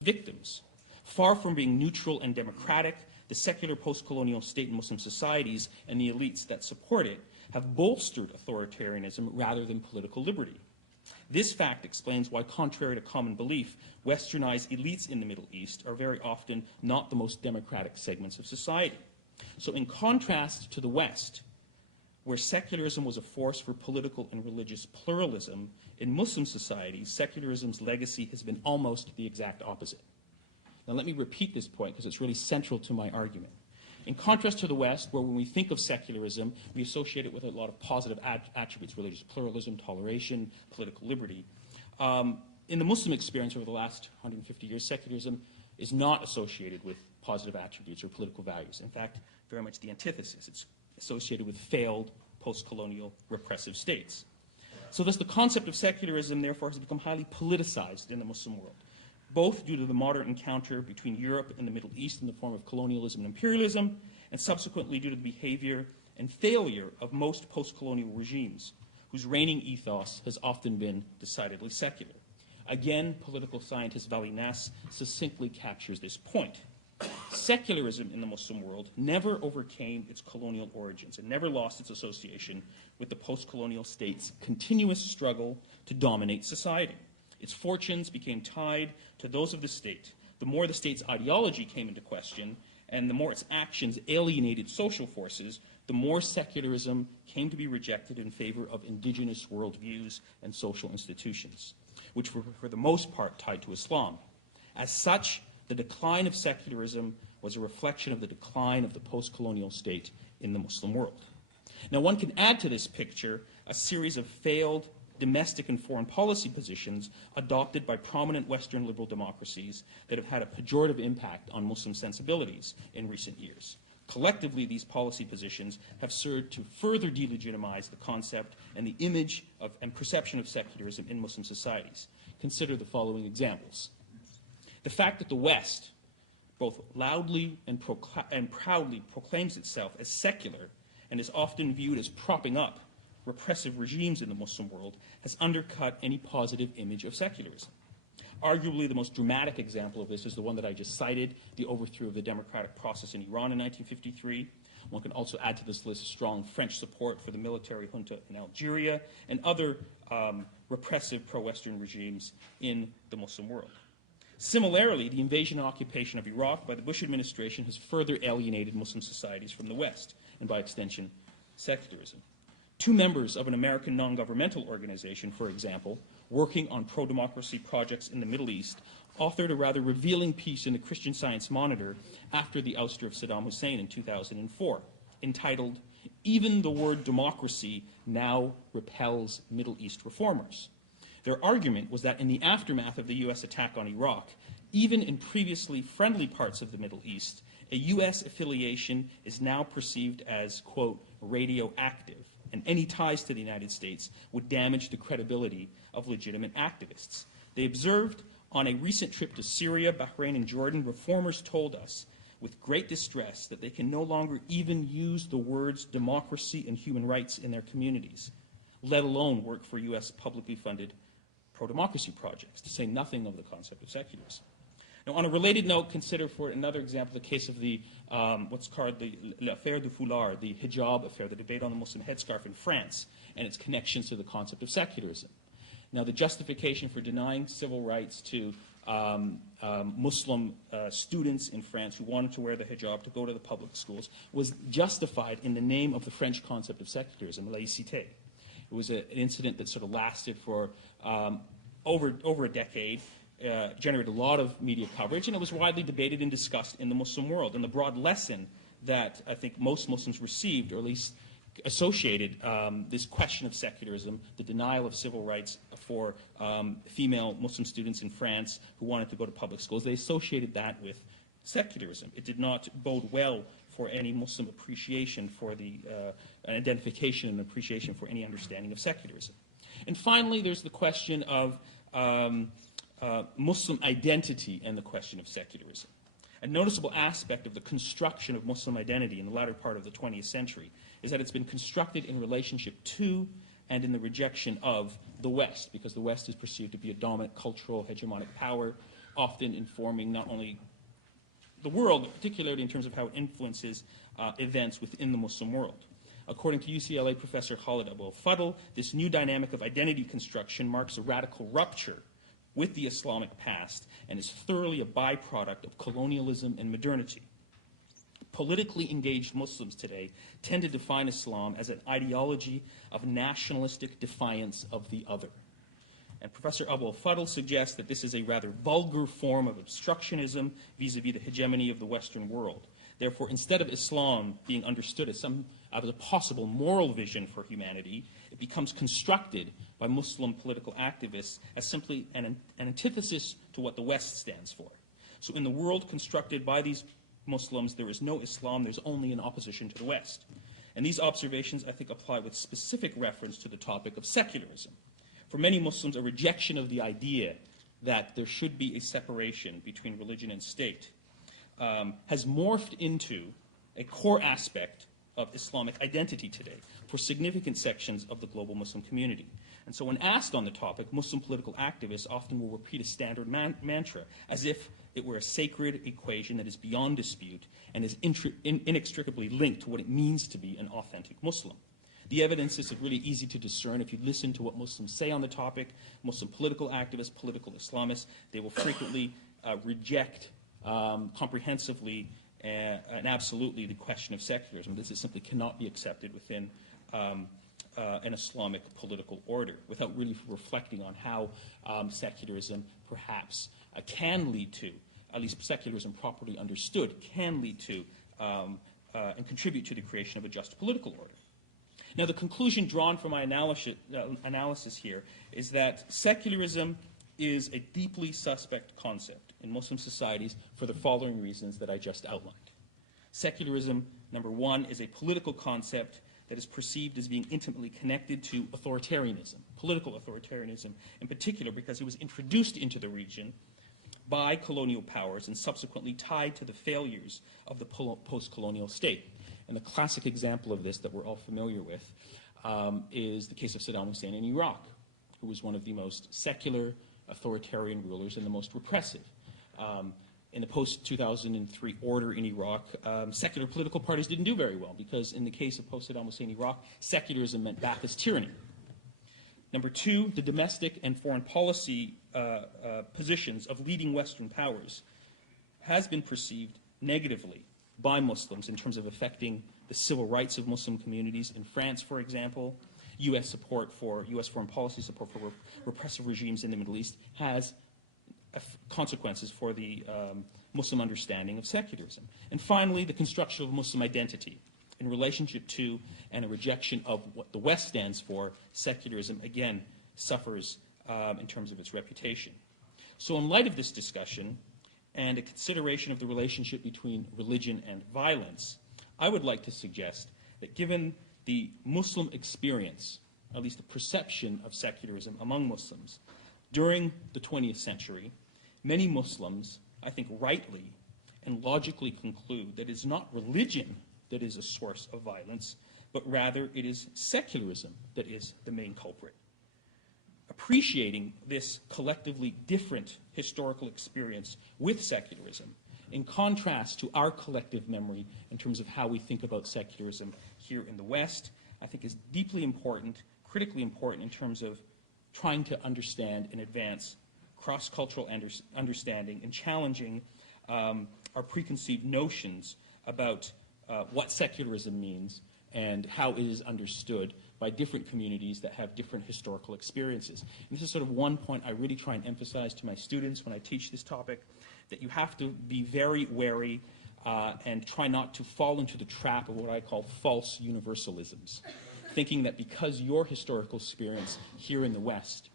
victims. Far from being neutral and democratic, the secular post-colonial state in Muslim societies and the elites that support it have bolstered authoritarianism rather than political liberty. This fact explains why, contrary to common belief, westernized elites in the Middle East are very often not the most democratic segments of society. So in contrast to the West, where secularism was a force for political and religious pluralism, in Muslim societies, secularism's legacy has been almost the exact opposite. Now let me repeat this point because it's really central to my argument. In contrast to the West, where when we think of secularism, we associate it with a lot of positive attributes, religious pluralism, toleration, political liberty. In the Muslim experience over the last 150 years, secularism is not associated with positive attributes or political values. In fact, very much the antithesis. It's associated with failed post-colonial repressive states. So thus the concept of secularism, therefore, has become highly politicized in the Muslim world, both due to the modern encounter between Europe and the Middle East in the form of colonialism and imperialism, and subsequently due to the behavior and failure of most post-colonial regimes, whose reigning ethos has often been decidedly secular. Again, political scientist Vali Nass succinctly captures this point. Secularism in the Muslim world never overcame its colonial origins and never lost its association with the post-colonial state's continuous struggle to dominate society. Its fortunes became tied to those of the state. The more the state's ideology came into question, and the more its actions alienated social forces, the more secularism came to be rejected in favor of indigenous worldviews and social institutions, which were for the most part tied to Islam. As such, the decline of secularism was a reflection of the decline of the post-colonial state in the Muslim world. Now, one can add to this picture a series of failed domestic and foreign policy positions adopted by prominent Western liberal democracies that have had a pejorative impact on Muslim sensibilities in recent years. Collectively, these policy positions have served to further delegitimize the concept and the image of and perception of secularism in Muslim societies. Consider the following examples. The fact that the West both loudly and proudly proclaims itself as secular and is often viewed as propping up repressive regimes in the Muslim world has undercut any positive image of secularism. Arguably, the most dramatic example of this is the one that I just cited, the overthrow of the democratic process in Iran in 1953. One can also add to this list strong French support for the military junta in Algeria and other repressive pro-Western regimes in the Muslim world. Similarly, the invasion and occupation of Iraq by the Bush administration has further alienated Muslim societies from the West, and by extension, secularism. Two members of an American non-governmental organization, for example, working on pro-democracy projects in the Middle East, authored a rather revealing piece in the Christian Science Monitor after the ouster of Saddam Hussein in 2004, entitled, "Even the Word Democracy Now Repels Middle East Reformers." Their argument was that in the aftermath of the U.S. attack on Iraq, even in previously friendly parts of the Middle East, a U.S. affiliation is now perceived as, quote, radioactive, and any ties to the United States would damage the credibility of legitimate activists. They observed, on a recent trip to Syria, Bahrain, and Jordan, reformers told us with great distress that they can no longer even use the words democracy and human rights in their communities, let alone work for U.S. publicly funded pro-democracy projects, to say nothing of the concept of secularism. Now, on a related note, consider for another example the case of the what's called the l'affaire du foulard, the hijab affair, the debate on the Muslim headscarf in France, and its connections to the concept of secularism. Now, the justification for denying civil rights to Muslim students in France who wanted to wear the hijab to go to the public schools was justified in the name of the French concept of secularism, laïcité. It was an incident that sort of lasted for over a decade, generated a lot of media coverage, and it was widely debated and discussed in the Muslim world. And the broad lesson that I think most Muslims received, or at least associated this question of secularism, the denial of civil rights for female Muslim students in France who wanted to go to public schools, they associated that with secularism. It did not bode well for any Muslim appreciation for the identification and appreciation for any understanding of secularism. And finally, there's the question of Muslim identity and the question of secularism. A noticeable aspect of the construction of Muslim identity in the latter part of the 20th century is that it's been constructed in relationship to and in the rejection of the West, because the West is perceived to be a dominant cultural hegemonic power often informing not only the world, but particularly in terms of how it influences events within the Muslim world. According to UCLA professor Khalid Abu al-Fadl, this new dynamic of identity construction marks a radical rupture with the Islamic past and is thoroughly a byproduct of colonialism and modernity. Politically engaged Muslims today tend to define Islam as an ideology of nationalistic defiance of the other. And Professor Abu al-Fadl suggests that this is a rather vulgar form of obstructionism vis-a-vis the hegemony of the Western world. Therefore, instead of Islam being understood as a possible moral vision for humanity, it becomes constructed by Muslim political activists as simply an antithesis to what the West stands for. So in the world constructed by these Muslims, there is no Islam, there's only an opposition to the West. And these observations, I think, apply with specific reference to the topic of secularism. For many Muslims, a rejection of the idea that there should be a separation between religion and state has morphed into a core aspect of Islamic identity today for significant sections of the global Muslim community. And so when asked on the topic, Muslim political activists often will repeat a standard mantra as if it were a sacred equation that is beyond dispute and is inextricably linked to what it means to be an authentic Muslim. The evidence is really easy to discern if you listen to what Muslims say on the topic. Muslim political activists, political Islamists, they will frequently reject comprehensively and absolutely the question of secularism. This simply cannot be accepted within an Islamic political order without really reflecting on how secularism perhaps can lead to, at least secularism properly understood, can lead to and contribute to the creation of a just political order. Now, the conclusion drawn from my analysis here is that secularism is a deeply suspect concept in Muslim societies for the following reasons that I just outlined. Secularism, number one, is a political concept that is perceived as being intimately connected to authoritarianism, political authoritarianism in particular, because it was introduced into the region by colonial powers and subsequently tied to the failures of the post-colonial state. And the classic example of this that we're all familiar with is the case of Saddam Hussein in Iraq, who was one of the most secular authoritarian rulers and the most repressive. In the post-2003 order in Iraq, secular political parties didn't do very well because in the case of post-Saddam Hussein Iraq, secularism meant Ba'athist tyranny. Number two, the domestic and foreign policy positions of leading Western powers has been perceived negatively by Muslims in terms of affecting the civil rights of Muslim communities. In France, for example, U.S. foreign policy support for repressive regimes in the Middle East has consequences for the Muslim understanding of secularism. And finally, the construction of Muslim identity in relationship to and a rejection of what the West stands for. Secularism, again, suffers in terms of its reputation. So in light of this discussion and a consideration of the relationship between religion and violence, I would like to suggest that given the Muslim experience, at least the perception of secularism among Muslims, during the 20th century, many Muslims, I think rightly and logically conclude that it is not religion that is a source of violence, but rather it is secularism that is the main culprit. Appreciating this collectively different historical experience with secularism, in contrast to our collective memory in terms of how we think about secularism here in the West, I think is deeply important, critically important in terms of trying to understand and advance cross-cultural understanding and challenging our preconceived notions about what secularism means and how it is understood by different communities that have different historical experiences. And this is sort of one point I really try and emphasize to my students when I teach this topic, that you have to be very wary and try not to fall into the trap of what I call false universalisms, thinking that because your historical experience here in the West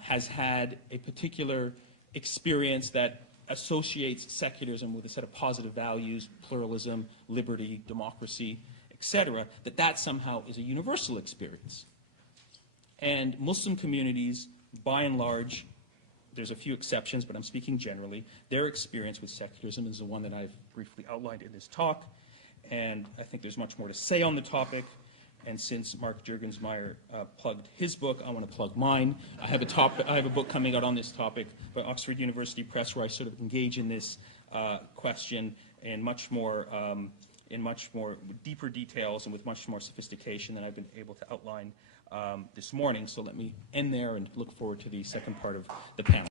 has had a particular experience that associates secularism with a set of positive values, pluralism, liberty, democracy, etc., that somehow is a universal experience. And Muslim communities, by and large, there's a few exceptions, but I'm speaking generally, their experience with secularism is the one that I've briefly outlined in this talk, and I think there's much more to say on the topic, And since Mark Juergensmeyer plugged his book, I want to plug mine. I have a book coming out on this topic by Oxford University Press, where I sort of engage in this question in much more deeper details and with much more sophistication than I've been able to outline this morning. So let me end there and look forward to the second part of the panel.